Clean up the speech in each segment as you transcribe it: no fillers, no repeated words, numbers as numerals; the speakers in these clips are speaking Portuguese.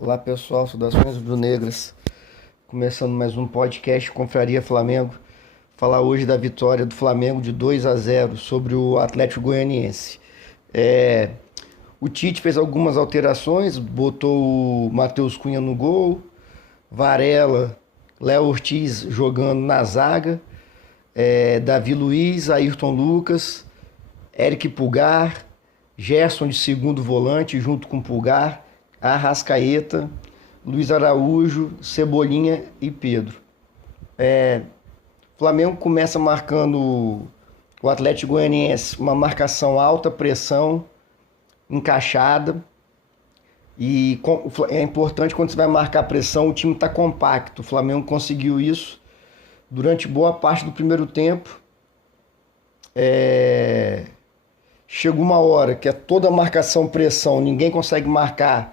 Olá pessoal, saudações rubro-negras. Começando mais um podcast Confraria Flamengo. Falar hoje da vitória do Flamengo de 2-0 sobre o Atlético Goianiense. O Tite fez algumas alterações, botou o Matheus Cunha no gol, Varela, Léo Ortiz jogando na zaga, Davi Luiz, Ayrton Lucas, Eric Pulgar, Gerson de segundo volante junto com Pulgar, Arrascaeta, Luiz Araújo, Cebolinha e Pedro. O Flamengo começa marcando o Atlético Goianiense, uma marcação alta, pressão, encaixada. E é importante quando você vai marcar pressão, o time está compacto. O Flamengo conseguiu isso durante boa parte do primeiro tempo. Chegou uma hora que é toda marcação, pressão, ninguém consegue marcar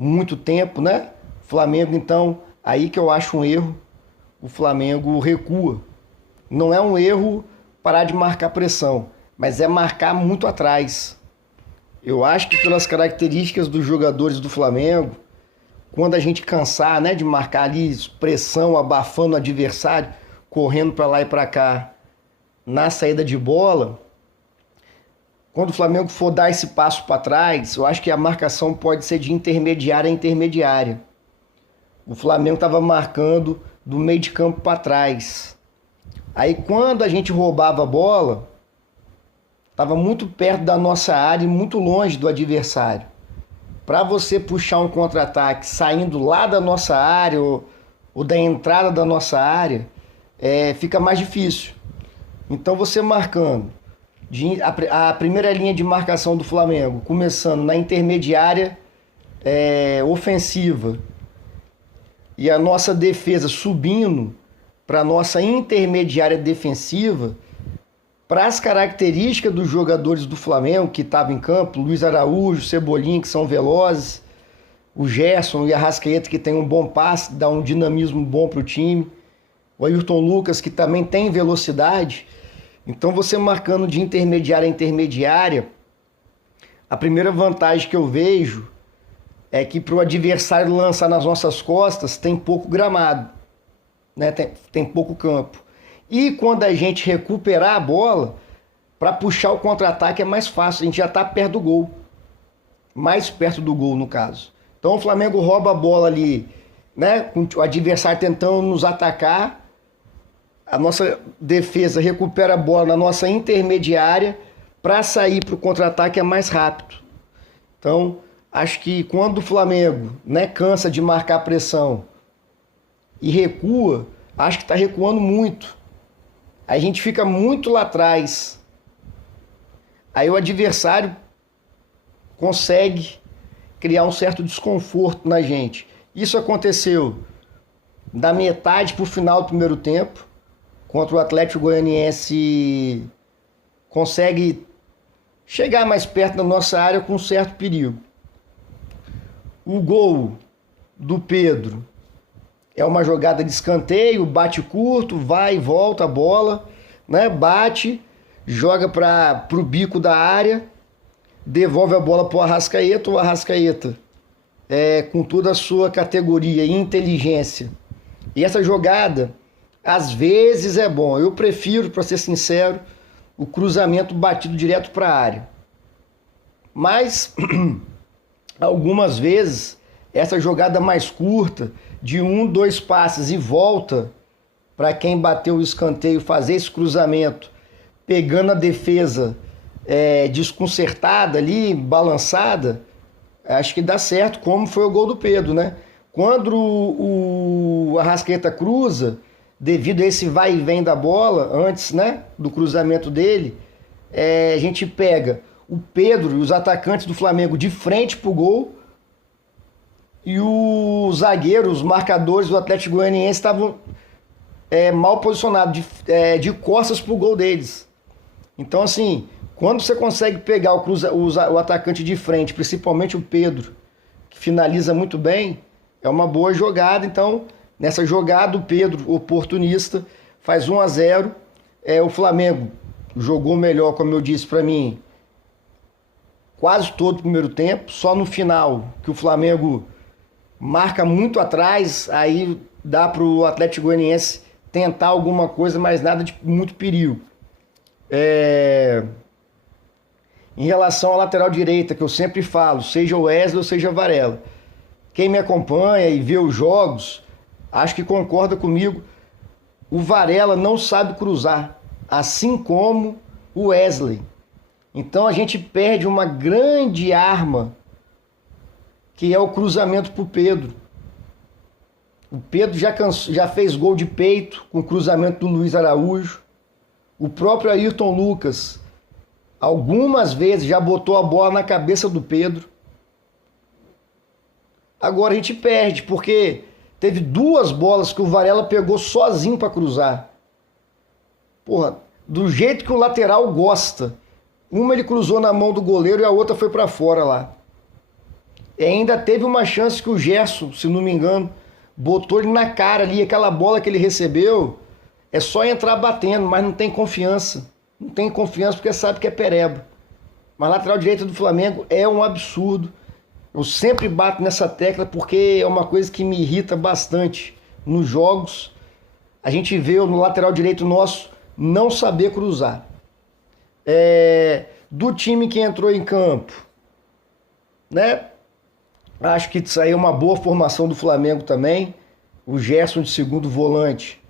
muito tempo, né? Flamengo, então, aí que eu acho um erro, o Flamengo recua. Não é um erro parar de marcar pressão, mas é marcar muito atrás. Eu acho que pelas características dos jogadores do Flamengo, quando a gente cansar, né, de marcar ali pressão, abafando o adversário, correndo para lá e para cá na saída de bola, quando o Flamengo for dar esse passo para trás, eu acho que a marcação pode ser de intermediária a intermediária. O Flamengo estava marcando do meio de campo para trás. Aí quando a gente roubava a bola, estava muito perto da nossa área e muito longe do adversário. Para você puxar um contra-ataque saindo lá da nossa área ou da entrada da nossa área, fica mais difícil. Então você marcando a primeira linha de marcação do Flamengo, começando na intermediária ofensiva, e a nossa defesa subindo para a nossa intermediária defensiva, para as características dos jogadores do Flamengo que estavam em campo, Luiz Araújo, Cebolinha, que são velozes, o Gerson e a Arrascaeta, que tem um bom passe, dá um dinamismo bom para o time, o Ayrton Lucas, que também tem velocidade. Então você marcando de intermediária a intermediária, a primeira vantagem que eu vejo é que para o adversário lançar nas nossas costas tem pouco gramado, né? Tem pouco campo. E quando a gente recuperar a bola, para puxar o contra-ataque é mais fácil, a gente já está perto do gol. Mais perto do gol, no caso. Então o Flamengo rouba a bola ali, né? Com o adversário tentando nos atacar. A nossa defesa recupera a bola na nossa intermediária para sair para o contra-ataque é mais rápido. Então, acho que quando o Flamengo, né, cansa de marcar pressão e recua, acho que está recuando muito. A gente fica muito lá atrás. Aí o adversário consegue criar um certo desconforto na gente. Isso aconteceu da metade para o final do primeiro tempo. Contra o Atlético Goianiense, consegue chegar mais perto da nossa área com certo perigo. O gol do Pedro é uma jogada de escanteio, bate curto, vai e volta a bola, né? Bate, joga para o bico da área, devolve a bola para o Arrascaeta. O Arrascaeta, com toda a sua categoria e inteligência. E essa jogada, às vezes é bom. Eu prefiro, para ser sincero, o cruzamento batido direto para a área. Mas, algumas vezes, essa jogada mais curta, de 2 passes e volta para quem bateu o escanteio fazer esse cruzamento, pegando a defesa desconcertada ali, balançada, acho que dá certo, como foi o gol do Pedro, né? Quando o Arrascaeta cruza, devido a esse vai e vem da bola, antes, né, do cruzamento dele, a gente pega o Pedro e os atacantes do Flamengo de frente pro gol, e os zagueiros, os marcadores do Atlético Goianiense estavam mal posicionados, de costas pro gol deles. Então, assim, quando você consegue pegar o atacante de frente, principalmente o Pedro, que finaliza muito bem, é uma boa jogada. Então, nessa jogada, o Pedro, oportunista, faz 1-0. O Flamengo jogou melhor, como eu disse para mim, quase todo o primeiro tempo. Só no final que o Flamengo marca muito atrás, aí dá para o Atlético Goianiense tentar alguma coisa, mas nada de muito perigo. Em relação à lateral direita, que eu sempre falo, seja o Wesley ou seja o Varela. Quem me acompanha e vê os jogos, acho que concorda comigo. O Varela não sabe cruzar, assim como o Wesley. Então a gente perde uma grande arma, que é o cruzamento para o Pedro. O Pedro já fez gol de peito com o cruzamento do Luiz Araújo. O próprio Ayrton Lucas, algumas vezes, já botou a bola na cabeça do Pedro. Agora a gente perde, porque teve 2 bolas que o Varela pegou sozinho para cruzar. Porra, do jeito que o lateral gosta. Uma ele cruzou na mão do goleiro e a outra foi para fora lá. E ainda teve uma chance que o Gerson, se não me engano, botou ele na cara ali. Aquela bola que ele recebeu, é só entrar batendo, mas não tem confiança. Não tem confiança porque sabe que é pereba. Mas a lateral direita do Flamengo é um absurdo. Eu sempre bato nessa tecla porque é uma coisa que me irrita bastante nos jogos. A gente vê no lateral direito nosso não saber cruzar. Do time que entrou em campo, né? Acho que isso aí é uma boa formação do Flamengo também. O Gerson de segundo volante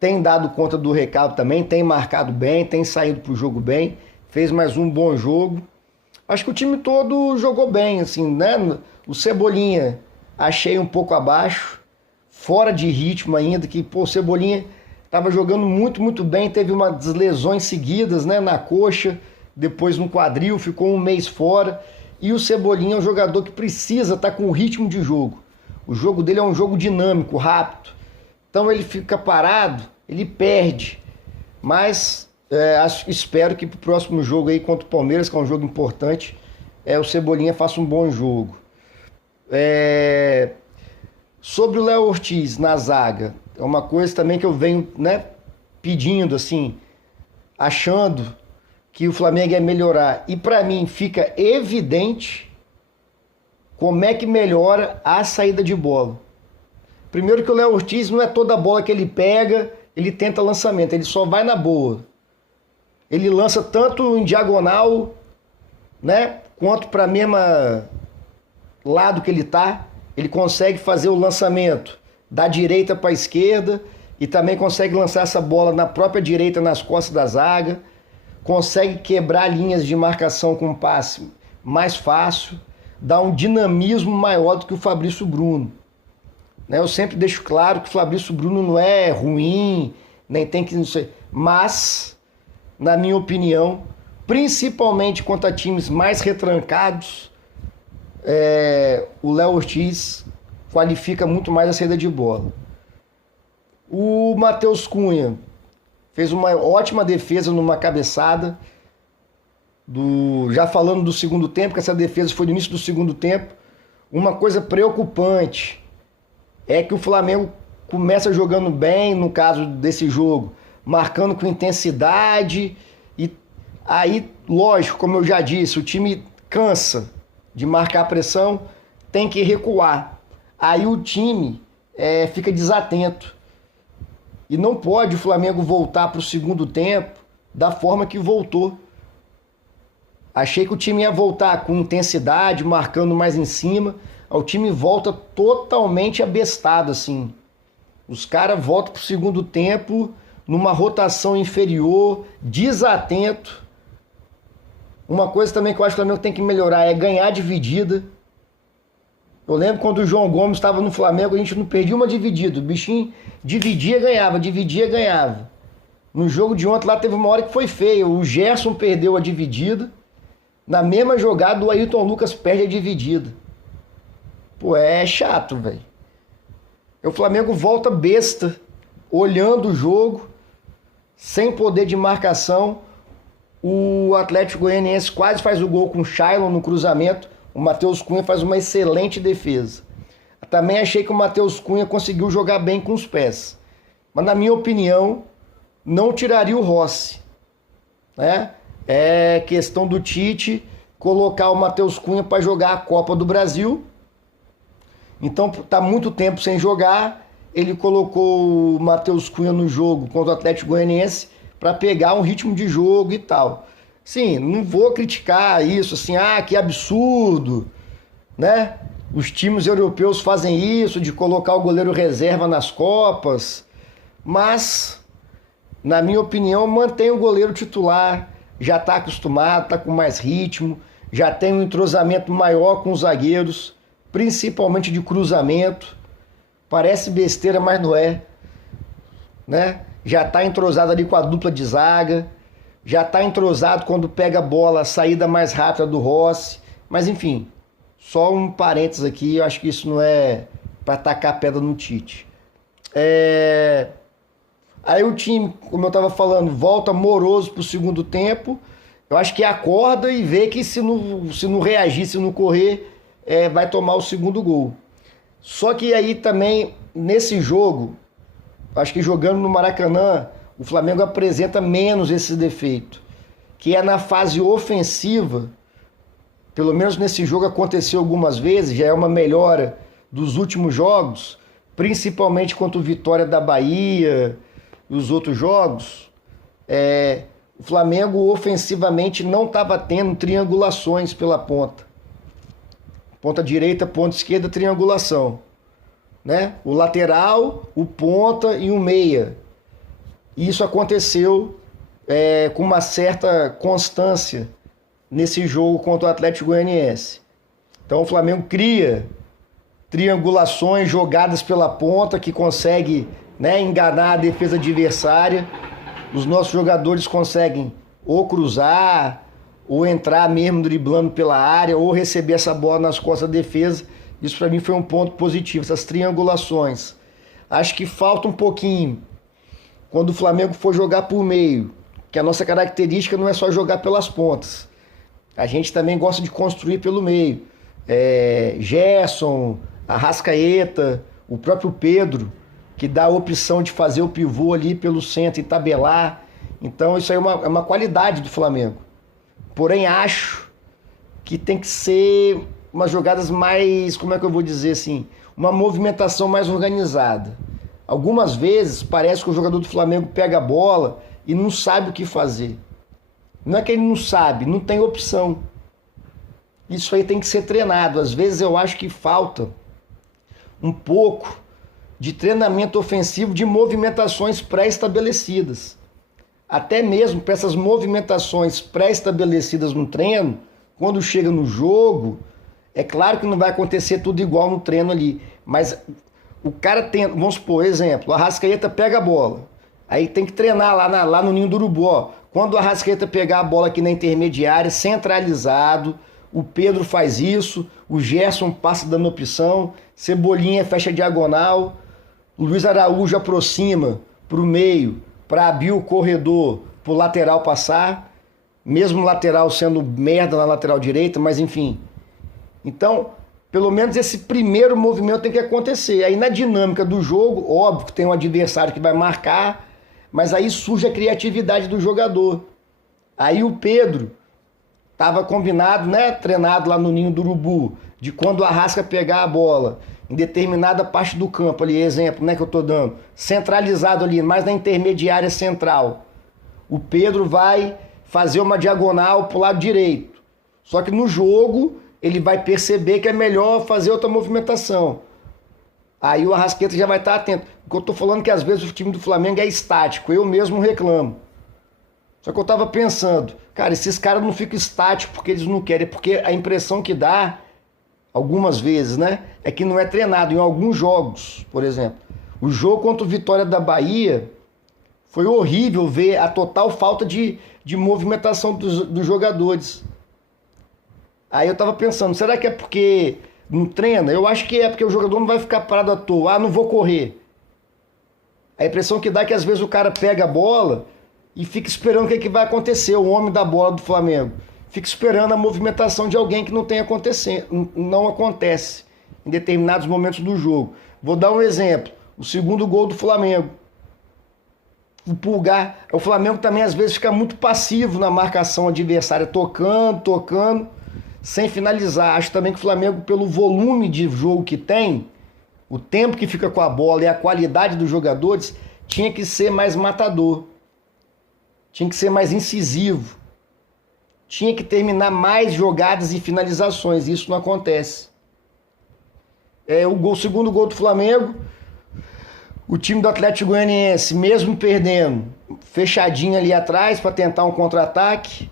tem dado conta do recado também, tem marcado bem, tem saído pro jogo bem, fez mais um bom jogo. Acho que o time todo jogou bem, assim, né? O Cebolinha achei um pouco abaixo, fora de ritmo ainda, que pô, o Cebolinha estava jogando muito, muito bem, teve umas lesões seguidas, né? Na coxa, depois no quadril, ficou um mês fora. E o Cebolinha é um jogador que precisa estar com o ritmo de jogo. O jogo dele é um jogo dinâmico, rápido. Então ele fica parado, ele perde. Mas espero que pro próximo jogo aí contra o Palmeiras, que é um jogo importante, o Cebolinha faça um bom jogo. Sobre o Léo Ortiz na zaga, é uma coisa também que eu venho, né, pedindo, assim, achando que o Flamengo ia melhorar. E para mim fica evidente como é que melhora a saída de bola. Primeiro que o Léo Ortiz não é toda bola que ele pega, ele tenta lançamento, ele só vai na boa. Ele lança tanto em diagonal, né, quanto para mesmo lado que ele tá. Ele consegue fazer o lançamento da direita para a esquerda e também consegue lançar essa bola na própria direita, nas costas da zaga. Consegue quebrar linhas de marcação com um passe mais fácil, dá um dinamismo maior do que o Fabrício Bruno. Eu sempre deixo claro que o Fabrício Bruno não é ruim, nem tem que não sei, mas, na minha opinião, principalmente contra times mais retrancados, o Léo Ortiz qualifica muito mais a saída de bola. O Matheus Cunha fez uma ótima defesa numa cabeçada. Já falando do segundo tempo, que essa defesa foi no início do segundo tempo. Uma coisa preocupante é que o Flamengo começa jogando bem, no caso desse jogo, marcando com intensidade. E aí, lógico, como eu já disse, o time cansa de marcar pressão, tem que recuar. Aí o time fica desatento. E não pode o Flamengo voltar para o segundo tempo da forma que voltou. Achei que o time ia voltar com intensidade, marcando mais em cima. O time volta totalmente abestado, assim. Os caras voltam para o segundo tempo numa rotação inferior, desatento. Uma coisa também que eu acho que o Flamengo tem que melhorar é ganhar dividida. Eu lembro quando o João Gomes estava no Flamengo, a gente não perdia uma dividida. O bichinho dividia, ganhava. No jogo de ontem lá teve uma hora que foi feio. O Gerson perdeu a dividida. Na mesma jogada, o Ayrton Lucas perde a dividida. Pô, é chato, velho. O Flamengo volta besta, olhando o jogo, sem poder de marcação. O Atlético Goianiense quase faz o gol com o Shailon no cruzamento. O Matheus Cunha faz uma excelente defesa. Também achei que o Matheus Cunha conseguiu jogar bem com os pés. Mas, na minha opinião, não tiraria o Rossi. Né? É questão do Tite colocar o Matheus Cunha para jogar a Copa do Brasil Então tá muito tempo sem jogar, ele colocou o Matheus Cunha no jogo contra o Atlético Goianiense para pegar um ritmo de jogo e tal. Sim, não vou criticar isso, assim, que absurdo, né? Os times europeus fazem isso, de colocar o goleiro reserva nas Copas, mas, na minha opinião, mantém o goleiro titular, já está acostumado, está com mais ritmo, já tem um entrosamento maior com os zagueiros, principalmente de cruzamento. Parece besteira, mas não é, né? Já está entrosado ali com a dupla de zaga, já está entrosado quando pega a bola, a saída mais rápida do Rossi, mas enfim, só um parênteses aqui, eu acho que isso não é para tacar pedra no Tite. Aí o time, como eu estava falando, volta moroso para o segundo tempo. Eu acho que acorda e vê que se não reagir, se não correr, vai tomar o segundo gol. Só que aí também, nesse jogo, acho que jogando no Maracanã, o Flamengo apresenta menos esse defeito, que é na fase ofensiva. Pelo menos nesse jogo aconteceu algumas vezes, já é uma melhora dos últimos jogos, principalmente contra o Vitória da Bahia e os outros jogos. O Flamengo ofensivamente não estava tendo triangulações pela ponta. Ponta direita, ponta esquerda, triangulação, né? O lateral, o ponta e o meia. Isso aconteceu com uma certa constância nesse jogo contra o Atlético Goianiense. Então o Flamengo cria triangulações, jogadas pela ponta que consegue, né, enganar a defesa adversária. Os nossos jogadores conseguem ou cruzar, ou entrar mesmo driblando pela área, ou receber essa bola nas costas da defesa. Isso para mim foi um ponto positivo, essas triangulações. Acho que falta um pouquinho quando o Flamengo for jogar por meio, que a nossa característica não é só jogar pelas pontas. A gente também gosta de construir pelo meio. Gerson, Arrascaeta, o próprio Pedro, que dá a opção de fazer o pivô ali pelo centro e tabelar. Então isso aí é uma qualidade do Flamengo. Porém, acho que tem que ser umas jogadas mais, como é que eu vou dizer assim, uma movimentação mais organizada. Algumas vezes parece que o jogador do Flamengo pega a bola e não sabe o que fazer. Não é que ele não sabe, não tem opção. Isso aí tem que ser treinado. Às vezes eu acho que falta um pouco de treinamento ofensivo, de movimentações pré-estabelecidas. Até mesmo para essas movimentações pré-estabelecidas no treino, quando chega no jogo, é claro que não vai acontecer tudo igual no treino ali, mas o cara tem, vamos supor, exemplo, o Arrascaeta pega a bola, aí tem que treinar lá no Ninho do Urubu, ó. Quando o Arrascaeta pegar a bola aqui na intermediária, centralizado, o Pedro faz isso, o Gerson passa dando opção, Cebolinha fecha a diagonal, o Luiz Araújo aproxima para o meio, para abrir o corredor, para o lateral passar, mesmo o lateral sendo merda na lateral direita, mas enfim. Então, pelo menos esse primeiro movimento tem que acontecer. Aí na dinâmica do jogo, óbvio que tem um adversário que vai marcar, mas aí surge a criatividade do jogador. Aí o Pedro estava combinado, né, treinado lá no Ninho do Urubu, de quando o Arrasca pegar a bola em determinada parte do campo ali, exemplo, né, que eu tô dando, centralizado ali, mais na intermediária central. O Pedro vai fazer uma diagonal pro lado direito. Só que no jogo ele vai perceber que é melhor fazer outra movimentação. Aí o Arrascaeta já vai estar atento. Porque eu tô falando que às vezes o time do Flamengo é estático, eu mesmo reclamo. Só que eu tava pensando, cara, esses caras não ficam estáticos porque eles não querem, porque a impressão que dá, algumas vezes, né, é que não é treinado. Em alguns jogos, por exemplo, o jogo contra o Vitória da Bahia, foi horrível ver a total falta de movimentação dos jogadores. Aí eu tava pensando, será que é porque não treina? Eu acho que é porque o jogador não vai ficar parado à toa, não vou correr. A impressão que dá é que às vezes o cara pega a bola e fica esperando o que vai acontecer, o homem da bola do Flamengo. Fica esperando a movimentação de alguém que não acontece em determinados momentos do jogo. Vou dar um exemplo, o segundo gol do Flamengo. O Pulgar, o Flamengo também às vezes fica muito passivo na marcação adversária, tocando. sem finalizar. Acho também que o Flamengo, pelo volume de jogo que tem, o tempo que fica com a bola e a qualidade dos jogadores, tinha que ser mais matador, tinha que ser mais incisivo, tinha que terminar mais jogadas e finalizações. Isso não acontece. O segundo gol do Flamengo, o time do Atlético Goianiense, mesmo perdendo, fechadinho ali atrás para tentar um contra-ataque.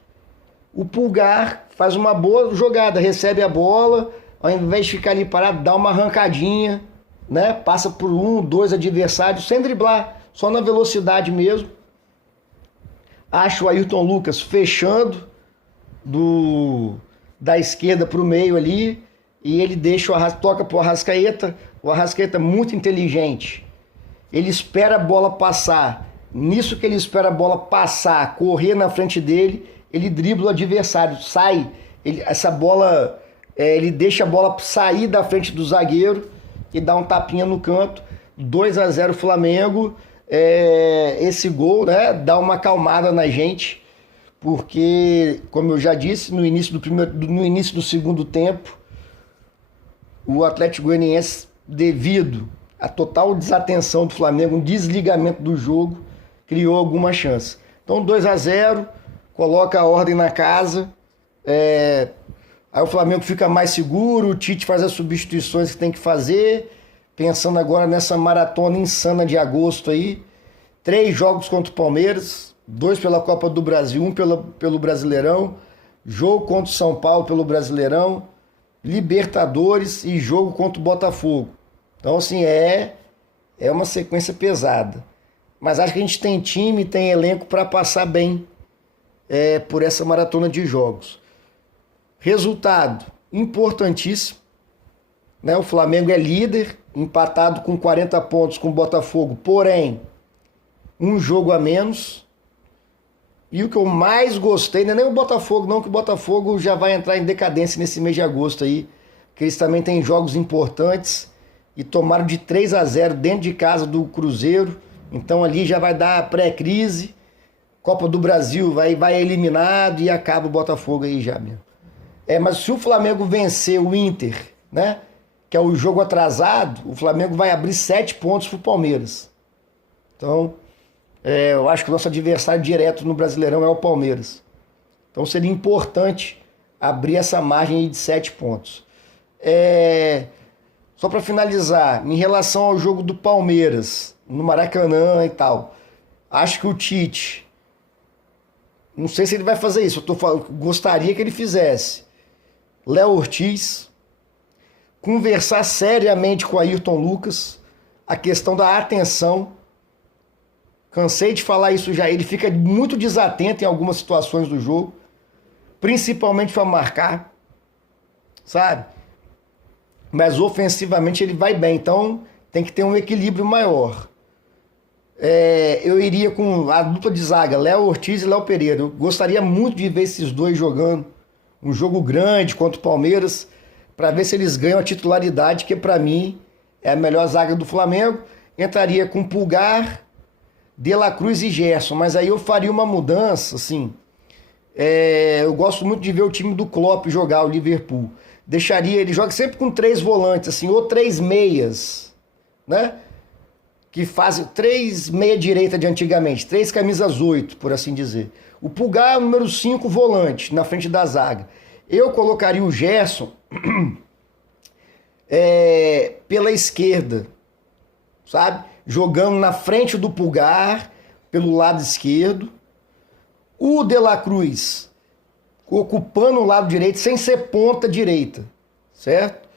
O Pulgar faz uma boa jogada, recebe a bola, ao invés de ficar ali parado, dá uma arrancadinha, né? Passa por 1, 2 adversários, sem driblar, só na velocidade mesmo. Acho o Ayrton Lucas fechando da esquerda para o meio ali, e ele deixa toca para o Arrascaeta. O Arrascaeta muito inteligente. Ele espera a bola passar. Nisso que ele espera a bola passar, correr na frente dele, ele dribla o adversário, sai. Essa bola, ele deixa a bola sair da frente do zagueiro e dá um tapinha no canto. 2-0 Flamengo. Esse gol, né, dá uma acalmada na gente, porque, como eu já disse, no início do segundo tempo, o Atlético Goianiense, devido à total desatenção do Flamengo, um desligamento do jogo, criou alguma chance. Então 2-0, coloca a ordem na casa, aí o Flamengo fica mais seguro, o Tite faz as substituições que tem que fazer, pensando agora nessa maratona insana de agosto aí. 3 jogos contra o Palmeiras, 2 pela Copa do Brasil, 1 pelo Brasileirão, jogo contra o São Paulo pelo Brasileirão, Libertadores e jogo contra o Botafogo. Então, assim, é uma sequência pesada. Mas acho que a gente tem time, tem elenco para passar bem por essa maratona de jogos. Resultado importantíssimo, né? O Flamengo é líder, empatado com 40 pontos com o Botafogo, porém, um jogo a menos. E o que eu mais gostei, não é nem o Botafogo não, que o Botafogo já vai entrar em decadência nesse mês de agosto aí, que eles também têm jogos importantes e tomaram de 3-0 dentro de casa do Cruzeiro, então ali já vai dar pré-crise, Copa do Brasil vai eliminado e acaba o Botafogo aí já mesmo. Mas se o Flamengo vencer o Inter, né, que é o jogo atrasado, o Flamengo vai abrir 7 pontos pro Palmeiras. Então, eu acho que o nosso adversário direto no Brasileirão é o Palmeiras. Então seria importante abrir essa margem aí de 7 pontos. Só para finalizar, em relação ao jogo do Palmeiras, no Maracanã e tal, acho que o Tite, não sei se ele vai fazer isso, gostaria que ele fizesse. Léo Ortiz, conversar seriamente com o Ayrton Lucas, a questão da atenção. Cansei de falar isso já, ele fica muito desatento em algumas situações do jogo, principalmente para marcar, sabe? Mas ofensivamente ele vai bem, então tem que ter um equilíbrio maior. Eu iria com a dupla de zaga, Léo Ortiz e Léo Pereira. Eu gostaria muito de ver esses dois jogando um jogo grande contra o Palmeiras, para ver se eles ganham a titularidade, que para mim é a melhor zaga do Flamengo. Entraria com Pulgar, De La Cruz e Gerson, mas aí eu faria uma mudança, assim. Eu gosto muito de ver o time do Klopp jogar, o Liverpool. Ele joga sempre com 3 volantes, assim, ou 3 meias, né? Que fazem 3 meia direita de antigamente, 3 camisas 8, por assim dizer. O Pulgar é o número 5 volante, na frente da zaga. Eu colocaria o Gerson pela esquerda, sabe? Jogando na frente do Pulgar, pelo lado esquerdo. O De La Cruz ocupando o lado direito, sem ser ponta direita, certo?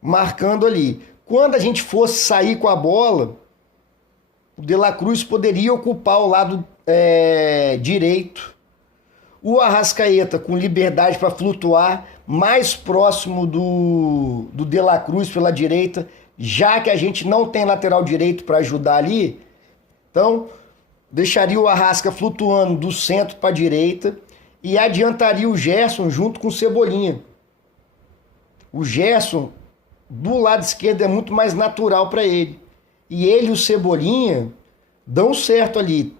Marcando ali. Quando a gente fosse sair com a bola, o De La Cruz poderia ocupar o lado direito. O Arrascaeta com liberdade para flutuar mais próximo do De La Cruz pela direita, já que a gente não tem lateral direito para ajudar ali. Então, deixaria o Arrasca flutuando do centro para a direita e adiantaria o Gerson junto com o Cebolinha. O Gerson, do lado esquerdo, é muito mais natural para ele. E ele e o Cebolinha dão certo ali.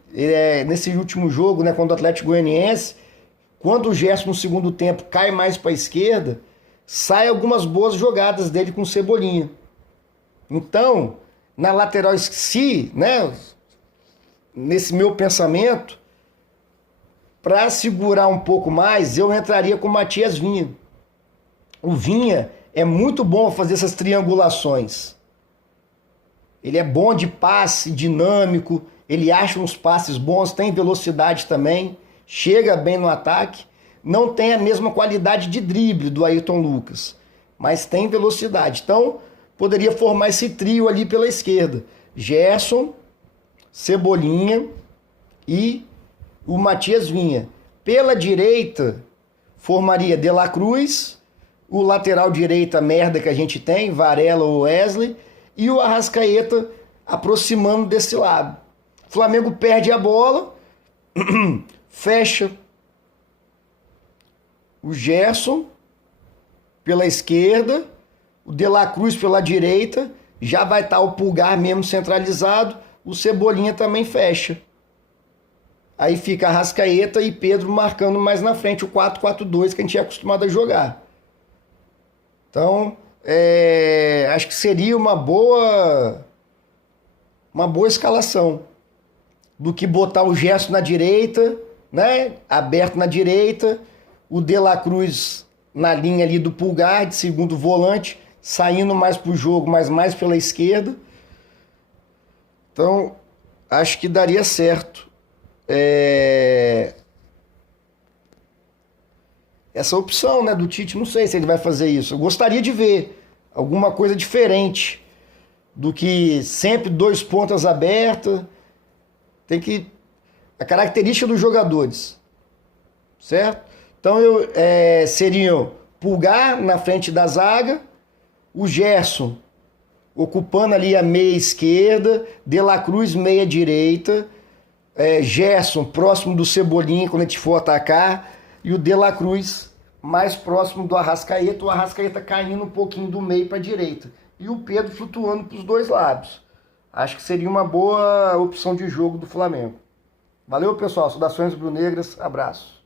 Nesse último jogo, né, contra o Atlético Goianiense, quando o Gerson no segundo tempo cai mais para a esquerda, sai algumas boas jogadas dele com o Cebolinha. Então, na lateral, se, né, nesse meu pensamento, para segurar um pouco mais, eu entraria com o Matias Vinha. O Vinha é muito bom fazer essas triangulações. Ele é bom de passe, dinâmico, ele acha uns passes bons, tem velocidade também, chega bem no ataque. Não tem a mesma qualidade de drible do Ayrton Lucas, mas tem velocidade. Então, poderia formar esse trio ali pela esquerda. Gerson, Cebolinha e o Matias Vinha. Pela direita, formaria De La Cruz, o lateral direita merda que a gente tem, Varela ou Wesley, e o Arrascaeta aproximando desse lado. O Flamengo perde a bola, fecha o Gerson pela esquerda, o De La Cruz pela direita, já vai estar o Pulgar mesmo centralizado, o Cebolinha também fecha. Aí fica Arrascaeta e Pedro marcando mais na frente, o 4-4-2 que a gente é acostumado a jogar. Então, acho que seria uma boa escalação do que botar o Gerson na direita, né, aberto na direita, o De La Cruz na linha ali do Pulgar, de segundo volante, saindo mais pro jogo, mas mais pela esquerda. Então, acho que daria certo. Essa opção, né, do Tite, não sei se ele vai fazer isso. Eu gostaria de ver alguma coisa diferente do que sempre 2 pontas abertas. Tem que... A característica dos jogadores, certo? Então, seriam Pulgar na frente da zaga, o Gerson ocupando ali a meia esquerda, De La Cruz meia direita, Gerson próximo do Cebolinha quando a gente for atacar, e o De La Cruz mais próximo do Arrascaeta, o Arrascaeta caindo um pouquinho do meio para a direita, e o Pedro flutuando para os dois lados. Acho que seria uma boa opção de jogo do Flamengo. Valeu, pessoal. Saudações rubro-negras. Abraço.